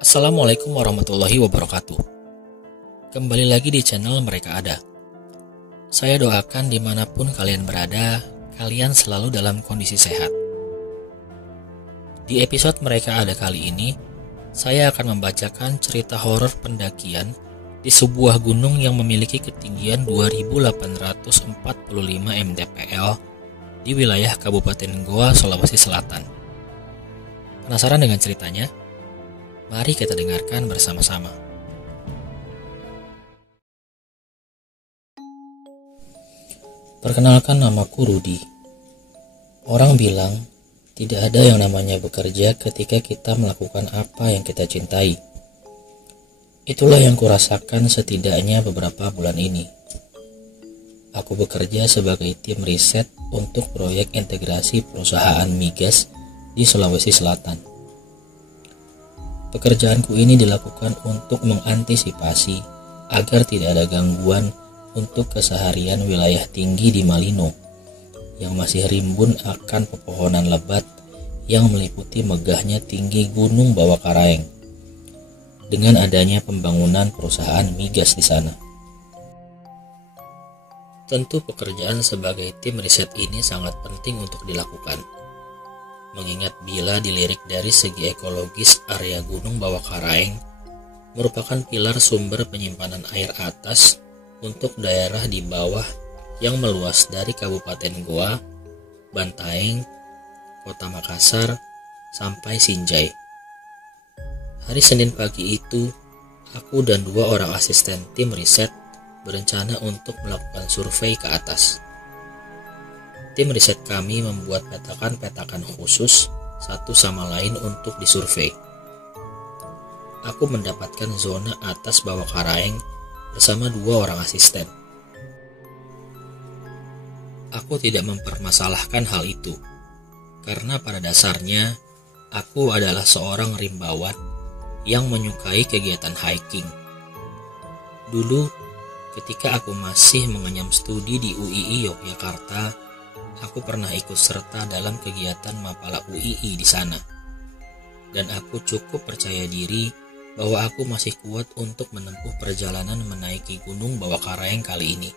Assalamualaikum warahmatullahi wabarakatuh. Kembali lagi di channel Mereka Ada. Saya doakan dimanapun kalian berada, kalian selalu dalam kondisi sehat. Di episode Mereka Ada kali ini, saya akan membacakan cerita horor pendakian di sebuah gunung yang memiliki ketinggian 2845 mdpl di wilayah Kabupaten Goa, Sulawesi Selatan. Penasaran dengan ceritanya? Mari kita dengarkan bersama-sama. Perkenalkan, namaku Rudi. Orang bilang, tidak ada yang namanya bekerja ketika kita melakukan apa yang kita cintai. Itulah yang kurasakan setidaknya beberapa bulan ini. Aku bekerja sebagai tim riset untuk proyek integrasi perusahaan migas di Sulawesi Selatan. Pekerjaanku ini dilakukan untuk mengantisipasi agar tidak ada gangguan untuk keseharian wilayah tinggi di Malino yang masih rimbun akan pepohonan lebat yang meliputi megahnya tinggi Gunung Bawah Karaeng dengan adanya pembangunan perusahaan migas di sana. Tentu pekerjaan sebagai tim riset ini sangat penting untuk dilakukan. Mengingat bila dilirik dari segi ekologis, area Gunung Bawah Karaeng merupakan pilar sumber penyimpanan air atas untuk daerah di bawah yang meluas dari Kabupaten Goa, Bantaeng, Kota Makassar, sampai Sinjai. Hari Senin pagi itu, aku dan 2 orang asisten tim riset berencana untuk melakukan survei ke atas. Tim riset kami membuat petakan-petakan khusus satu sama lain untuk disurvei. Aku mendapatkan zona atas Bawah Karaeng bersama 2 orang asisten. Aku tidak mempermasalahkan hal itu, karena pada dasarnya aku adalah seorang rimbawan yang menyukai kegiatan hiking. Dulu, ketika aku masih mengenyam studi di UII Yogyakarta, aku pernah ikut serta dalam kegiatan Mapala UII di sana. Dan aku cukup percaya diri bahwa aku masih kuat untuk menempuh perjalanan menaiki Gunung Bawah Karaeng kali ini.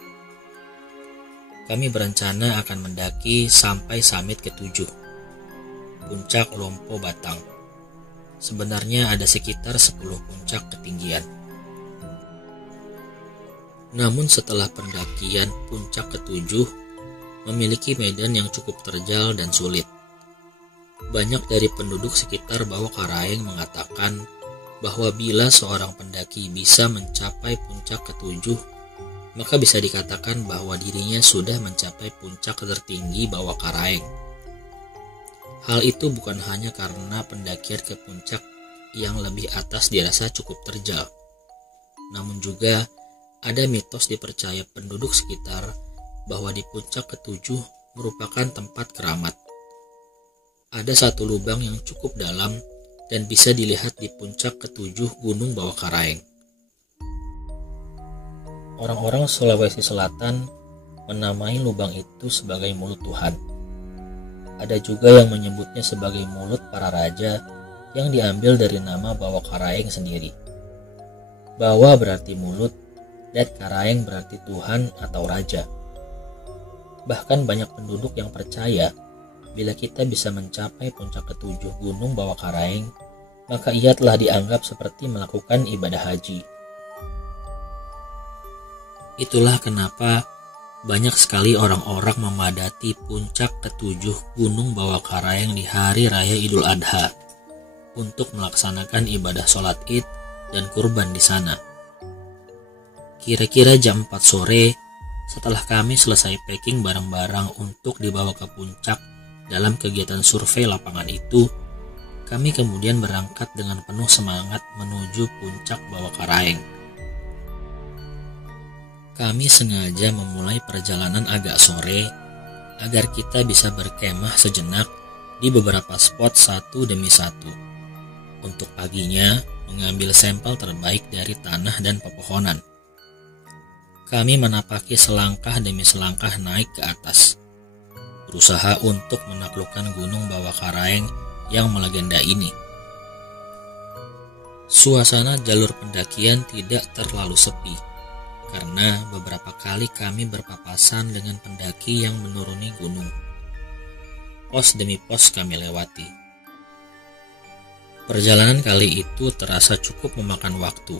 Kami berencana akan mendaki sampai summit ke-7, Puncak Lompo Batang. Sebenarnya ada sekitar 10 puncak ketinggian. Namun setelah pendakian puncak ke-7, memiliki medan yang cukup terjal dan sulit. Banyak dari penduduk sekitar Bawah Karaeng mengatakan bahwa bila seorang pendaki bisa mencapai puncak ke-7, maka bisa dikatakan bahwa dirinya sudah mencapai puncak tertinggi Bawah Karaeng. Hal itu bukan hanya karena pendakian ke puncak yang lebih atas dirasa cukup terjal, namun juga ada mitos dipercaya penduduk sekitar bahwa di puncak ke-7 merupakan tempat keramat. Ada satu lubang yang cukup dalam dan bisa dilihat di puncak ke-7 Gunung Bawah Karaeng. Orang-orang Sulawesi Selatan menamai lubang itu sebagai mulut Tuhan. Ada juga yang menyebutnya sebagai mulut para raja yang diambil dari nama Bawah Karaeng sendiri. Bawah berarti mulut dan Karaeng berarti Tuhan atau raja. Bahkan banyak penduduk yang percaya bila kita bisa mencapai puncak ke-7 Gunung Bawah Karaeng, maka ia telah dianggap seperti melakukan ibadah haji. Itulah kenapa banyak sekali orang-orang memadati puncak ke-7 Gunung Bawah Karaeng di hari raya Idul Adha untuk melaksanakan ibadah sholat Id dan kurban di sana. Kira-kira jam 4 sore, setelah kami selesai packing barang-barang untuk dibawa ke puncak dalam kegiatan survei lapangan itu, kami kemudian berangkat dengan penuh semangat menuju puncak Bawah Karaeng. Kami sengaja memulai perjalanan agak sore agar kita bisa berkemah sejenak di beberapa spot satu demi satu. Untuk paginya mengambil sampel terbaik dari tanah dan pepohonan. Kami menapaki selangkah demi selangkah naik ke atas, berusaha untuk menaklukkan Gunung Bawah Karaeng yang melegenda ini. Suasana jalur pendakian tidak terlalu sepi, karena beberapa kali kami berpapasan dengan pendaki yang menuruni gunung. Pos demi pos kami lewati. Perjalanan kali itu terasa cukup memakan waktu,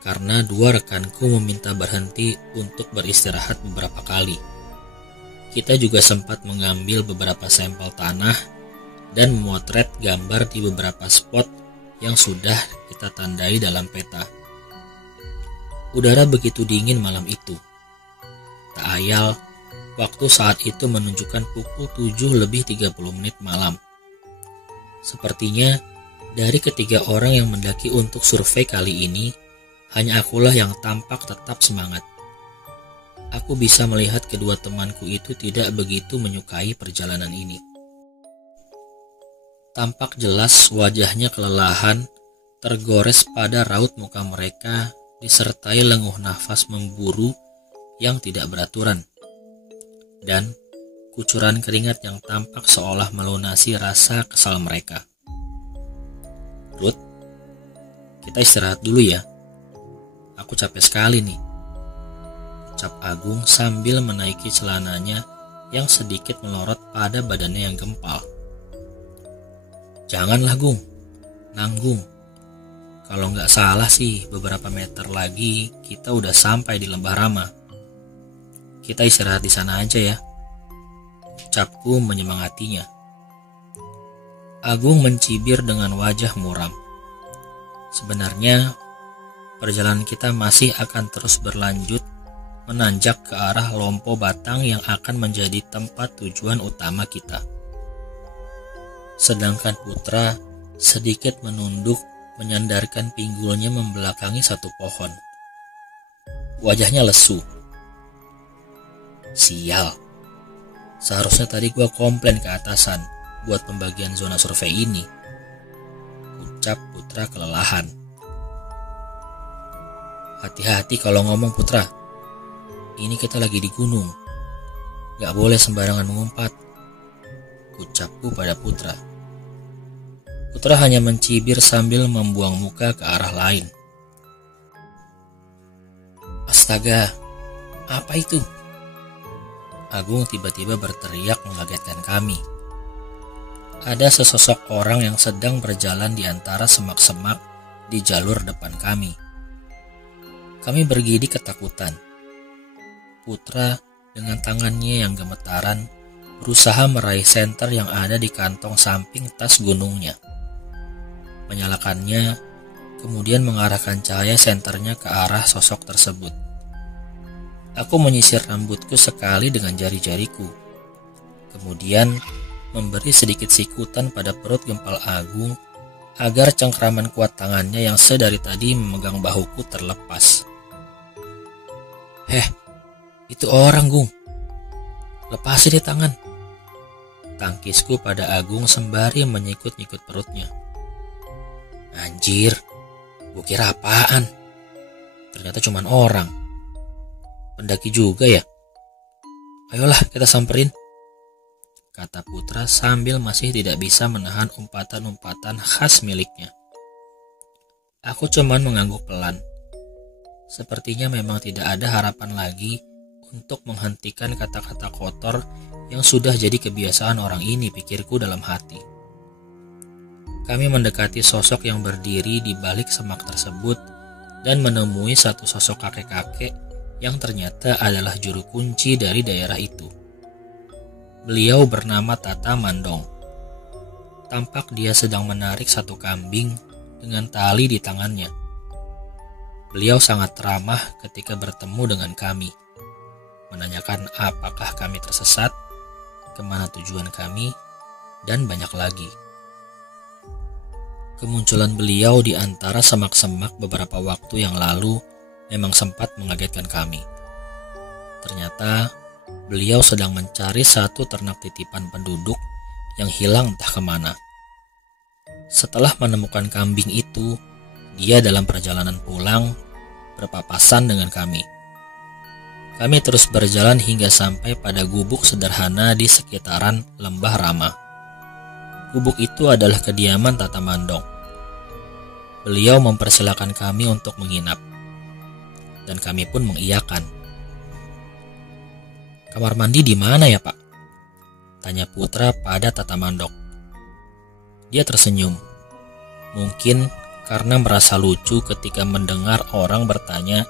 karena dua rekanku meminta berhenti untuk beristirahat beberapa kali. Kita juga sempat mengambil beberapa sampel tanah dan memotret gambar di beberapa spot yang sudah kita tandai dalam peta. Udara begitu dingin malam itu. Tak ayal, waktu saat itu menunjukkan pukul 7:30 malam. Sepertinya, dari ketiga orang yang mendaki untuk survei kali ini, hanya akulah yang tampak tetap semangat. Aku bisa melihat kedua temanku itu tidak begitu menyukai perjalanan ini. Tampak jelas wajahnya kelelahan, tergores pada raut muka mereka, disertai lenguh nafas memburu yang tidak beraturan, dan kucuran keringat yang tampak seolah melunasi rasa kesal mereka. Ruth, kita istirahat dulu ya. Aku capek sekali nih, ucap Agung sambil menaiki celananya yang sedikit melorot pada badannya yang gempal. Janganlah Gung, nanggung. Kalau nggak salah sih beberapa meter lagi kita udah sampai di Lembah Rama. Kita istirahat di sana aja ya, ucapku menyemangatinya. Agung mencibir dengan wajah muram. Sebenarnya perjalanan kita masih akan terus berlanjut menanjak ke arah Lompo Batang yang akan menjadi tempat tujuan utama kita. Sedangkan Putra sedikit menunduk menyandarkan pinggulnya membelakangi satu pohon. Wajahnya lesu. Sial, seharusnya tadi gua komplain ke atasan buat pembagian zona survei ini, ucap Putra kelelahan. Hati-hati kalau ngomong Putra, ini kita lagi di gunung, gak boleh sembarangan mengumpat, ucapku pada Putra. Putra hanya mencibir sambil membuang muka ke arah lain. Astaga, apa itu? Agung tiba-tiba berteriak mengagetkan kami. Ada sesosok orang yang sedang berjalan di antara semak-semak di jalur depan kami. Kami bergidik ketakutan. Putra dengan tangannya yang gemetaran berusaha meraih senter yang ada di kantong samping tas gunungnya. Menyalakannya, kemudian mengarahkan cahaya senternya ke arah sosok tersebut. Aku menyisir rambutku sekali dengan jari-jariku. Kemudian memberi sedikit sikutan pada perut gempal Agung agar cengkraman kuat tangannya yang sedari tadi memegang bahuku terlepas. Itu orang Gung. Lepasin di tangan. Tangkisku pada Agung sembari menyikut-nyikut perutnya. Anjir, gue kira apaan? Ternyata cuman orang. Pendaki juga ya? Ayolah kita samperin, kata Putra sambil masih tidak bisa menahan umpatan-umpatan khas miliknya. Aku cuman mengangguk pelan. Sepertinya memang tidak ada harapan lagi untuk menghentikan kata-kata kotor yang sudah jadi kebiasaan orang ini, pikirku dalam hati. Kami mendekati sosok yang berdiri di balik semak tersebut dan menemui satu sosok kakek-kakek yang ternyata adalah juru kunci dari daerah itu. Beliau bernama Tata Mandong. Tampak dia sedang menarik satu kambing dengan tali di tangannya. Beliau sangat ramah ketika bertemu dengan kami, menanyakan apakah kami tersesat, kemana tujuan kami, dan banyak lagi. Kemunculan beliau di antara semak-semak beberapa waktu yang lalu memang sempat mengagetkan kami. Ternyata beliau sedang mencari satu ternak titipan penduduk yang hilang entah kemana. Setelah menemukan kambing itu, dia dalam perjalanan pulang berpapasan dengan kami. Kami terus berjalan hingga sampai pada gubuk sederhana di sekitaran Lembah Rama. Gubuk itu adalah kediaman Tata Mandong. Beliau mempersilahkan kami untuk menginap, dan kami pun mengiyakan. "Kamar mandi di mana ya, Pak?" tanya Putra pada Tata Mandok. Dia tersenyum, mungkin karena merasa lucu ketika mendengar orang bertanya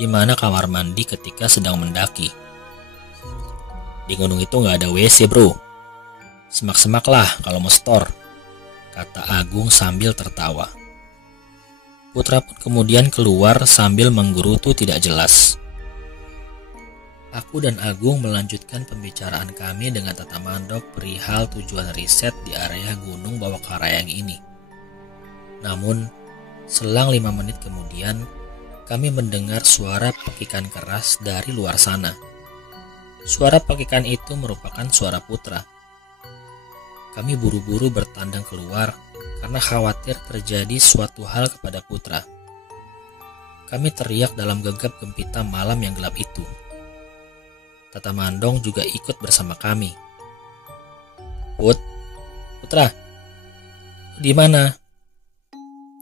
di mana kamar mandi ketika sedang mendaki. "Di gunung itu nggak ada WC, bro. Semak-semak lah kalau mau store," kata Agung sambil tertawa. Putra pun kemudian keluar sambil menggerutu tidak jelas. Aku dan Agung melanjutkan pembicaraan kami dengan Tata Mandok perihal tujuan riset di area Gunung Bawakaraeng ini. Namun, selang 5 menit kemudian, kami mendengar suara pekikan keras dari luar sana. Suara pekikan itu merupakan suara Putra. Kami buru-buru bertandang keluar karena khawatir terjadi suatu hal kepada Putra. Kami teriak dalam gegap gempita malam yang gelap itu. Tata Mandong juga ikut bersama kami. Putra, di mana?"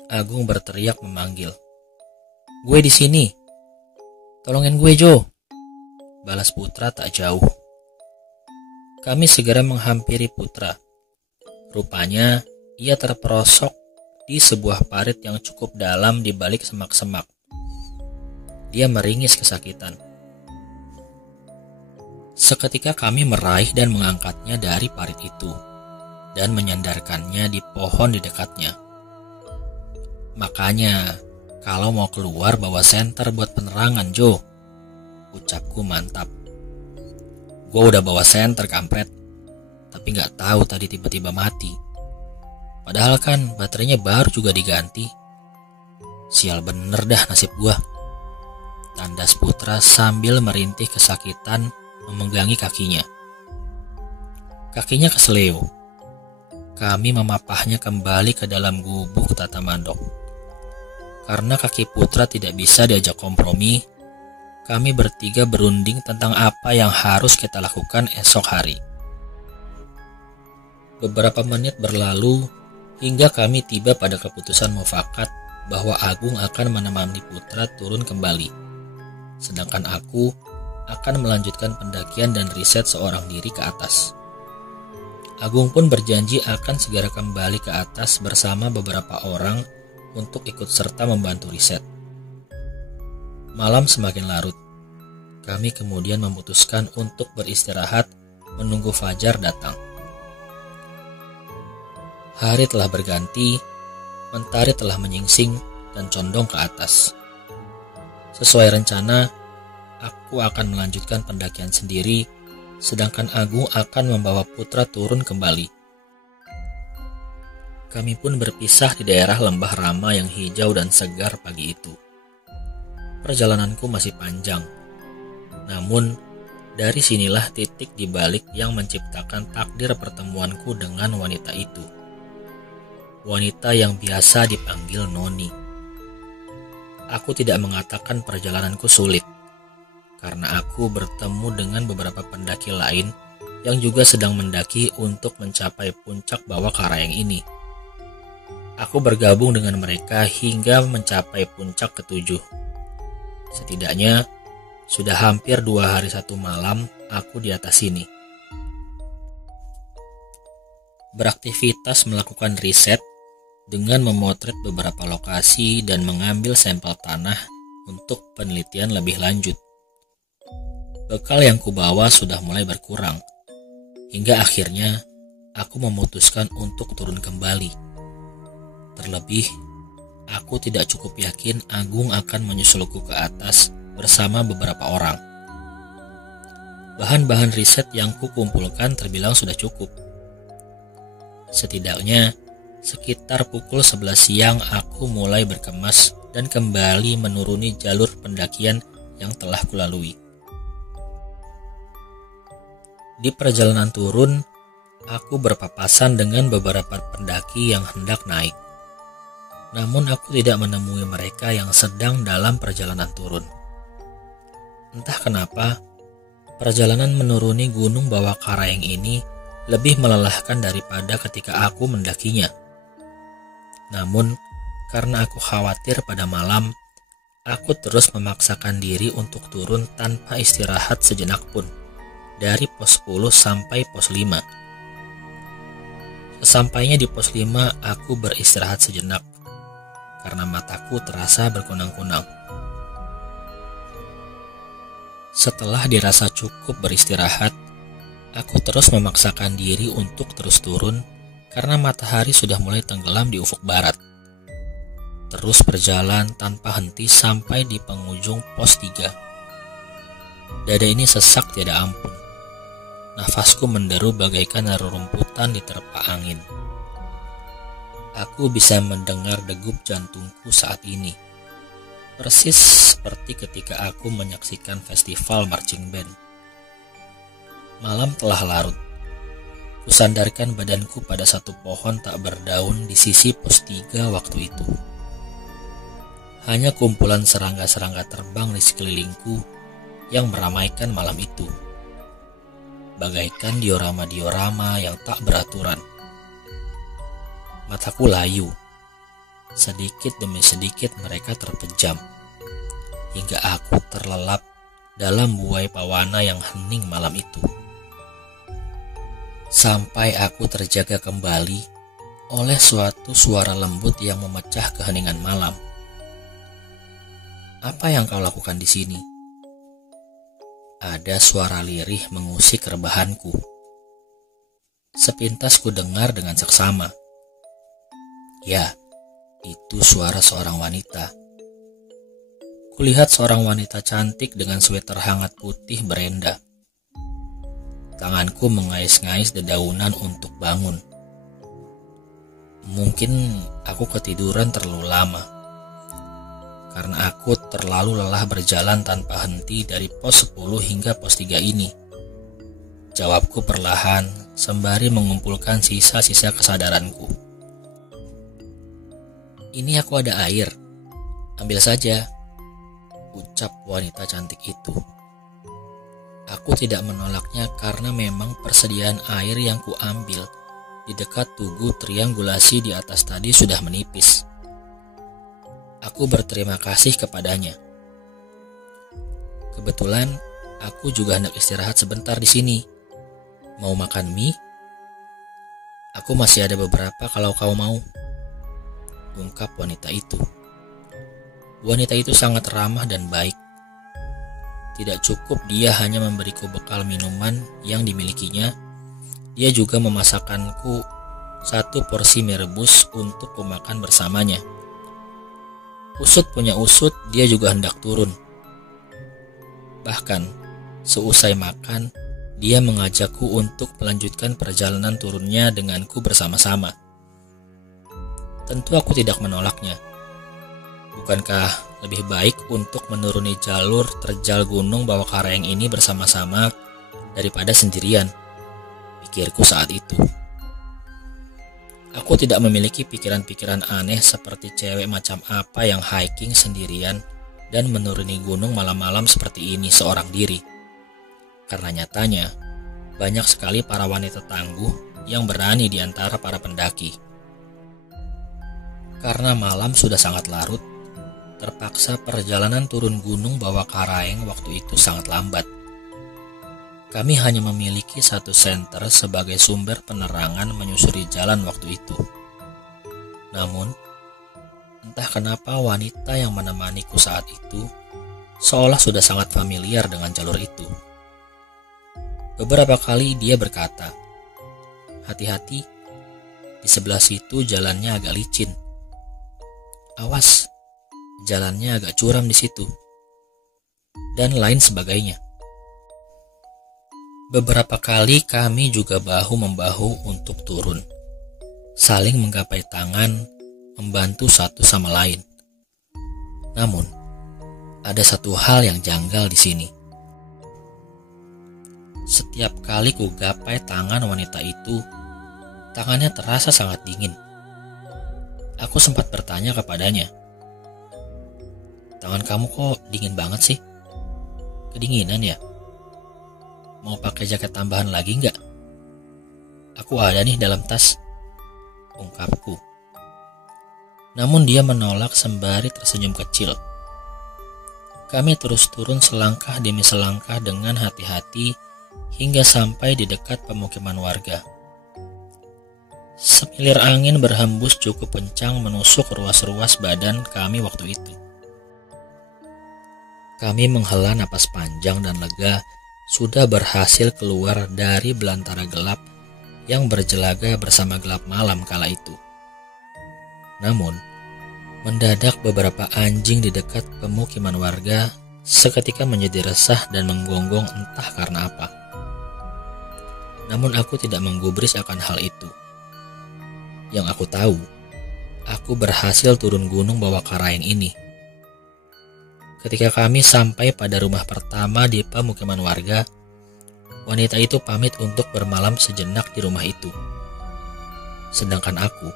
Agung berteriak memanggil. "Gue di sini. Tolongin gue, Jo," balas Putra tak jauh. Kami segera menghampiri Putra. Rupanya ia terperosok di sebuah parit yang cukup dalam di balik semak-semak. Dia meringis kesakitan. Seketika kami meraih dan mengangkatnya dari parit itu dan menyandarkannya di pohon di dekatnya. "Makanya, kalau mau keluar bawa senter buat penerangan, Jo," ucapku mantap. "Gue udah bawa senter, kampret. Tapi gak tahu tadi tiba-tiba mati. Padahal kan baterainya baru juga diganti. Sial bener dah nasib gue," tandas Putra sambil merintih kesakitan memegangi kakinya. Kakinya keseleo. Kami memapahnya kembali ke dalam gubuk Tata Mandok. Karena kaki Putra tidak bisa diajak kompromi, kami bertiga berunding tentang apa yang harus kita lakukan esok hari. Beberapa menit berlalu hingga kami tiba pada keputusan mufakat bahwa Agung akan menemani Putra turun kembali, sedangkan aku akan melanjutkan pendakian dan riset seorang diri ke atas. Agung pun berjanji akan segera kembali ke atas bersama beberapa orang untuk ikut serta membantu riset. Malam semakin larut. Kami kemudian memutuskan untuk beristirahat menunggu fajar datang. Hari telah berganti, mentari telah menyingsing dan condong ke atas. Sesuai rencana, aku akan melanjutkan pendakian sendiri, sedangkan Agung akan membawa Putra turun kembali. Kami pun berpisah di daerah lembah Rama yang hijau dan segar pagi itu. Perjalananku masih panjang, namun dari sinilah titik di balik yang menciptakan takdir pertemuanku dengan wanita itu. Wanita yang biasa dipanggil Noni. Aku tidak mengatakan perjalananku sulit, karena aku bertemu dengan beberapa pendaki lain yang juga sedang mendaki untuk mencapai puncak Bawakaraeng ini. Aku bergabung dengan mereka hingga mencapai puncak ke-7. Setidaknya, sudah hampir 2 hari 1 malam aku di atas sini. Beraktivitas melakukan riset dengan memotret beberapa lokasi dan mengambil sampel tanah untuk penelitian lebih lanjut. Bekal yang kubawa sudah mulai berkurang, hingga akhirnya aku memutuskan untuk turun kembali. Terlebih, aku tidak cukup yakin Agung akan menyusulku ke atas bersama beberapa orang. Bahan-bahan riset yang kukumpulkan terbilang sudah cukup. Setidaknya, sekitar pukul 11 siang aku mulai berkemas dan kembali menuruni jalur pendakian yang telah kulalui. Di perjalanan turun, aku berpapasan dengan beberapa pendaki yang hendak naik. Namun aku tidak menemui mereka yang sedang dalam perjalanan turun. Entah kenapa, perjalanan menuruni Gunung Bawakaraeng ini lebih melelahkan daripada ketika aku mendakinya. Namun, Karena aku khawatir pada malam, aku terus memaksakan diri untuk turun tanpa istirahat sejenak pun, dari pos 10 sampai pos 5. Sesampainya di pos 5, aku beristirahat sejenak, karena mataku terasa berkunang-kunang. Setelah dirasa cukup beristirahat, aku terus memaksakan diri untuk terus turun, karena matahari sudah mulai tenggelam di ufuk barat. Terus berjalan tanpa henti sampai di penghujung pos 3. Dada ini sesak tiada ampun. Nafasku menderu bagaikan rerumputan diterpa angin. Aku bisa mendengar degup jantungku saat ini. Persis seperti ketika aku menyaksikan festival marching band. Malam telah larut. Kusandarkan badanku pada satu pohon tak berdaun di sisi pos 3 waktu itu. Hanya kumpulan serangga-serangga terbang di sekelilingku yang meramaikan malam itu. Bagaikan diorama-diorama yang tak beraturan. Mataku layu. Sedikit demi sedikit mereka terpejam. Hingga aku terlelap dalam buai pawana yang hening malam itu. Sampai aku terjaga kembali oleh suatu suara lembut yang memecah keheningan malam. Apa yang kau lakukan di sini? Ada suara lirih mengusik rebahanku. Sepintas ku dengar dengan seksama. Ya, itu suara seorang wanita. Kulihat seorang wanita cantik dengan sweater hangat putih berenda. Tanganku mengais-ngais dedaunan untuk bangun. Mungkin aku ketiduran terlalu lama. Karena aku terlalu lelah berjalan tanpa henti dari pos 10 hingga pos 3 ini. Jawabku perlahan sembari mengumpulkan sisa-sisa kesadaranku. Ini aku ada air, ambil saja, ucap wanita cantik itu. Aku tidak menolaknya karena memang persediaan air yang kuambil di dekat tugu triangulasi di atas tadi sudah menipis. Aku berterima kasih kepadanya. Kebetulan aku juga hendak istirahat sebentar di sini. Mau makan mie? Aku masih ada beberapa kalau kau mau, ungkap wanita itu. Wanita itu sangat ramah dan baik. Tidak cukup dia hanya memberiku bekal minuman yang dimilikinya, dia juga memasakkanku satu porsi mie rebus untuk kumakan bersamanya. Usut punya usut, dia juga hendak turun. Bahkan, seusai makan, dia mengajakku untuk melanjutkan perjalanan turunnya denganku bersama-sama. Tentu aku tidak menolaknya. Bukankah lebih baik untuk menuruni jalur terjal gunung bawah karang ini bersama-sama daripada sendirian? Pikirku saat itu. Aku tidak memiliki pikiran-pikiran aneh seperti cewek macam apa yang hiking sendirian dan menuruni gunung malam-malam seperti ini seorang diri. Karena nyatanya, banyak sekali para wanita tangguh yang berani di antara para pendaki. Karena malam sudah sangat larut, terpaksa perjalanan turun gunung bawah Karaeng waktu itu sangat lambat. Kami hanya memiliki satu senter sebagai sumber penerangan menyusuri jalan waktu itu. Namun, entah kenapa wanita yang menemaniku saat itu seolah sudah sangat familiar dengan jalur itu. Beberapa kali dia berkata, "Hati-hati, di sebelah situ jalannya agak licin. Awas, jalannya agak curam di situ." Dan lain sebagainya. Beberapa kali kami juga bahu-membahu untuk turun, saling menggapai tangan, membantu satu sama lain. Namun, ada satu hal yang janggal di sini. Setiap kali ku gapai tangan wanita itu, tangannya terasa sangat dingin. Aku sempat bertanya kepadanya, "Tangan kamu kok dingin banget sih? Kedinginan ya? Mau pakai jaket tambahan lagi nggak? Aku ada nih dalam tas," ungkapku. Namun dia menolak sembari tersenyum kecil. Kami terus turun selangkah demi selangkah dengan hati-hati hingga sampai di dekat pemukiman warga. Semilir angin berhembus cukup kencang menusuk ruas-ruas badan kami waktu itu. Kami menghela napas panjang dan lega, sudah berhasil keluar dari belantara gelap yang berjelaga bersama gelap malam kala itu. Namun, mendadak beberapa anjing di dekat pemukiman warga seketika menjadi resah dan menggonggong entah karena apa. Namun aku tidak menggubris akan hal itu. Yang aku tahu, aku berhasil turun gunung bawah Karaeng ini. Ketika kami sampai pada rumah pertama di pemukiman warga, wanita itu pamit untuk bermalam sejenak di rumah itu. Sedangkan aku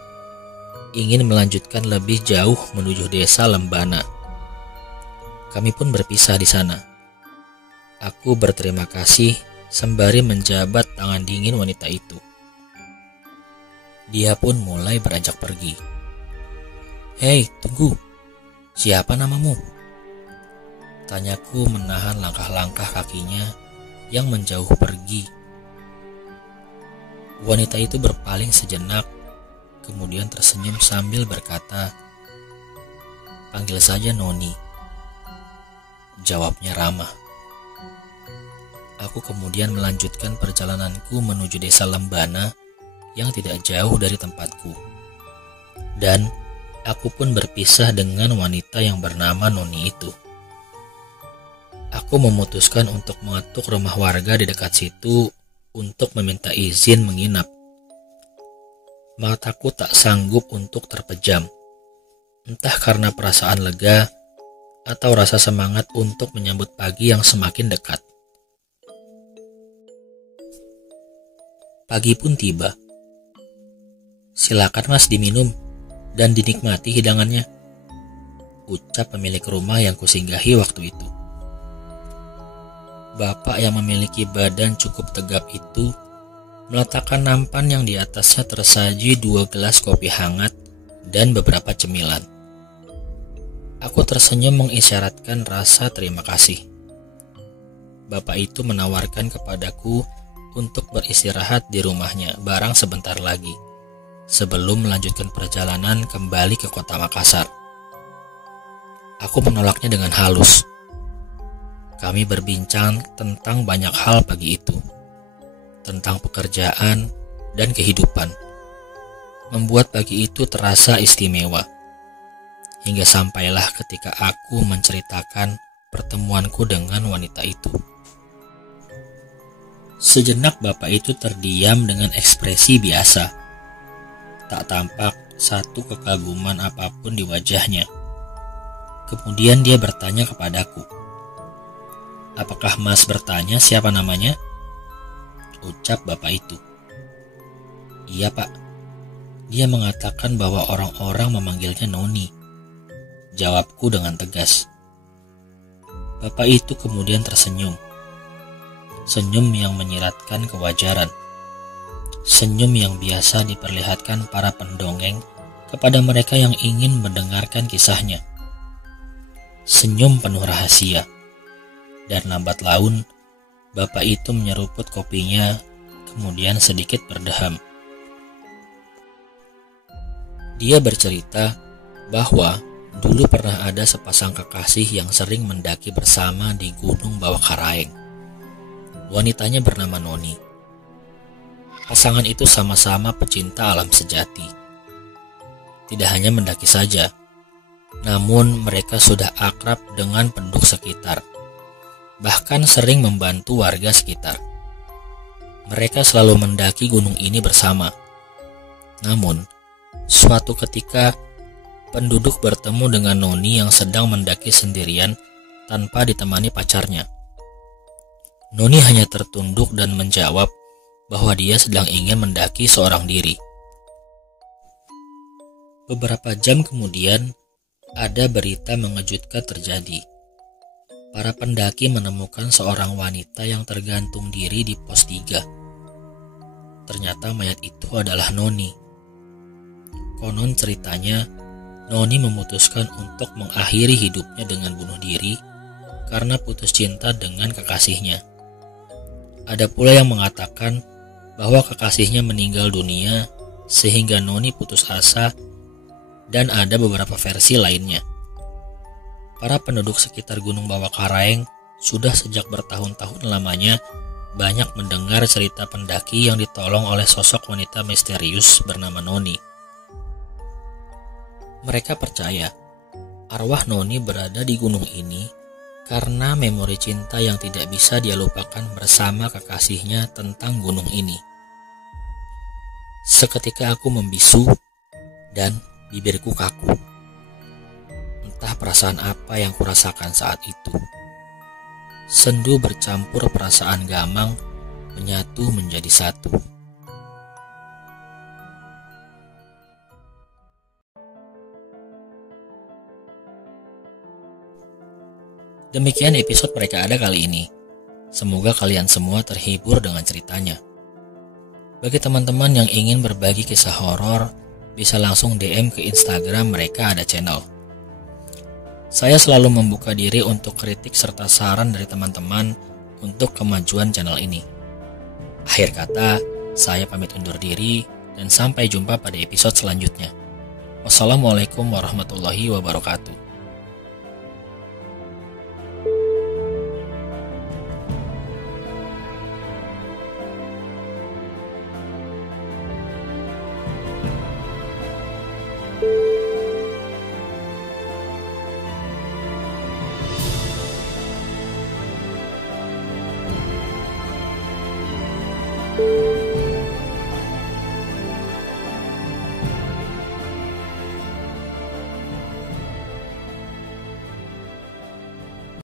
ingin melanjutkan lebih jauh menuju desa Lembana. Kami pun berpisah di sana. Aku berterima kasih sembari menjabat tangan dingin wanita itu. Dia pun mulai beranjak pergi. "Hei, tunggu. Siapa namamu?" Tanyaku menahan langkah-langkah kakinya yang menjauh pergi. Wanita itu berpaling sejenak, kemudian tersenyum sambil berkata, "Panggil saja Noni," jawabnya ramah. Aku kemudian melanjutkan perjalananku menuju desa Lembana yang tidak jauh dari tempatku. Dan aku pun berpisah dengan wanita yang bernama Noni itu. Aku memutuskan untuk mengetuk rumah warga di dekat situ untuk meminta izin menginap. Mataku tak sanggup untuk terpejam, entah karena perasaan lega atau rasa semangat untuk menyambut pagi yang semakin dekat. Pagi pun tiba. "Silakan Mas diminum dan dinikmati hidangannya," ucap pemilik rumah yang kusinggahi waktu itu. Bapak yang memiliki badan cukup tegap itu meletakkan nampan yang di atasnya tersaji 2 gelas kopi hangat dan beberapa cemilan. Aku tersenyum mengisyaratkan rasa terima kasih. Bapak itu menawarkan kepadaku untuk beristirahat di rumahnya barang sebentar lagi, sebelum melanjutkan perjalanan kembali ke kota Makassar. Aku menolaknya dengan halus. Kami berbincang tentang banyak hal pagi itu, tentang pekerjaan dan kehidupan, membuat pagi itu terasa istimewa. Hingga sampailah ketika aku menceritakan pertemuanku dengan wanita itu. Sejenak bapak itu terdiam dengan ekspresi biasa. Tak tampak satu kekaguman apapun di wajahnya. Kemudian dia bertanya kepadaku, "Apakah Mas bertanya siapa namanya?" ucap bapak itu. "Iya Pak, dia mengatakan bahwa orang-orang memanggilnya Noni," jawabku dengan tegas. Bapak itu kemudian tersenyum. Senyum yang menyiratkan kewajaran. Senyum yang biasa diperlihatkan para pendongeng kepada mereka yang ingin mendengarkan kisahnya. Senyum penuh rahasia. Dan lambat laun, bapak itu menyeruput kopinya, kemudian sedikit berdeham. Dia bercerita bahwa dulu pernah ada sepasang kekasih yang sering mendaki bersama di Gunung Bawah Karaeng. Wanitanya bernama Noni. Pasangan itu sama-sama pecinta alam sejati. Tidak hanya mendaki saja, namun mereka sudah akrab dengan penduduk sekitar. Bahkan sering membantu warga sekitar. Mereka selalu mendaki gunung ini bersama. Namun, suatu ketika penduduk bertemu dengan Noni yang sedang mendaki sendirian tanpa ditemani pacarnya. Noni hanya tertunduk dan menjawab bahwa dia sedang ingin mendaki seorang diri. Beberapa jam kemudian, ada berita mengejutkan terjadi. Para pendaki menemukan seorang wanita yang tergantung diri di pos 3. Ternyata mayat itu adalah Noni. Konon ceritanya, Noni memutuskan untuk mengakhiri hidupnya dengan bunuh diri karena putus cinta dengan kekasihnya. Ada pula yang mengatakan bahwa kekasihnya meninggal dunia sehingga Noni putus asa, dan ada beberapa versi lainnya. Para penduduk sekitar Gunung Bawakaraeng sudah sejak bertahun-tahun lamanya banyak mendengar cerita pendaki yang ditolong oleh sosok wanita misterius bernama Noni. Mereka percaya arwah Noni berada di gunung ini karena memori cinta yang tidak bisa dia lupakan bersama kekasihnya tentang gunung ini. Seketika aku membisu dan bibirku kaku. Entah perasaan apa yang kurasakan saat itu. Sendu bercampur perasaan gamang menyatu menjadi satu. Demikian episode Mereka Ada kali ini. Semoga kalian semua terhibur dengan ceritanya. Bagi teman-teman yang ingin berbagi kisah horor, bisa langsung DM ke Instagram Mereka Ada Channel. Saya selalu membuka diri untuk kritik serta saran dari teman-teman untuk kemajuan channel ini. Akhir kata, saya pamit undur diri dan sampai jumpa pada episode selanjutnya. Wassalamualaikum warahmatullahi wabarakatuh.